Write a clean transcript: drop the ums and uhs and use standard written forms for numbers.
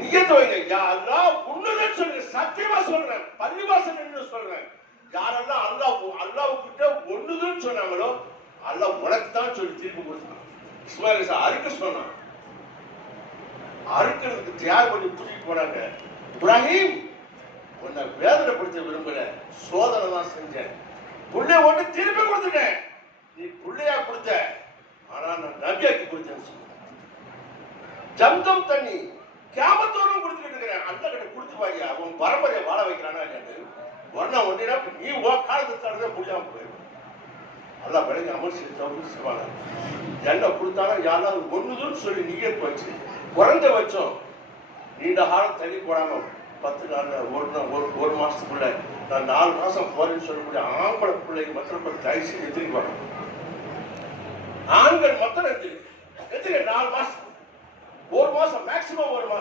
நியத்து வைங்க. யாரெல்லாம் உண்மைதான் சொல்றேன், சத்தியமா சொல்றேன், பள்ளிவாசல் என்று சொல்றேன். யாரெல்லாம் அல்லாவுக்கிட்ட ஒண்ணுதுன்னு சொன்னாங்களோ அல்லாஹ் உனக்கு தான் சொல்லி திருப்பி கொடுத்தான். இஸ்மாயில் அறுக்க சொன்னான். அறுக்கிறதுக்கு தயார் பண்ணி கூட்டிட்டு போனாங்க. இப்ராஹிம், உன்னை வேதனைப்படுத்த விரும்பல, சோதனை தான் செஞ்சேன். புள்ளைய ஒண்ணு திருப்பி கொடுத்துட்டேன். நீ புள்ளையா கொடுத்த, ஆனா நான் நபியாக்கி கொடுத்தேன்னு சொன்ன. ஜம்ஜம் தண்ணி கியாமத்தோடும் கொடுத்துக்கிட்டு இருக்கிறேன். அல்ல கிட்ட கொடுத்து பாய்யா, அவன் பரம்பரையை வாழ வைக்கிறானா இல்லையான்னு ஒன்னா ஒன்றினா நீ காலத்துக்கு தடுத்த முடியாம போயிடும். அல்லா விளங்கி அமல் செய்வாங்க. என்ன கொடுத்தாலும் யாராவது ஒண்ணுதுன்னு சொல்லி நீங்க போச்சு. குறைஞ்ச வச்சோம் நீண்ட காலம் தள்ளி போடாம 10 நாள் ஒரு மாசத்துக்குள்ள நான் 4 மாசம் போறேன்னு சொல்லக்கூடிய ஆம்பளை பிள்ளைங்க மற்ற தயவு செய்து எதிர்க்கு வரணும். ஆண்கள் மொத்தம் எதிர்க்கு 4 மாசம், 1 மாசம் மேக்சிமம் 1 மாசம்.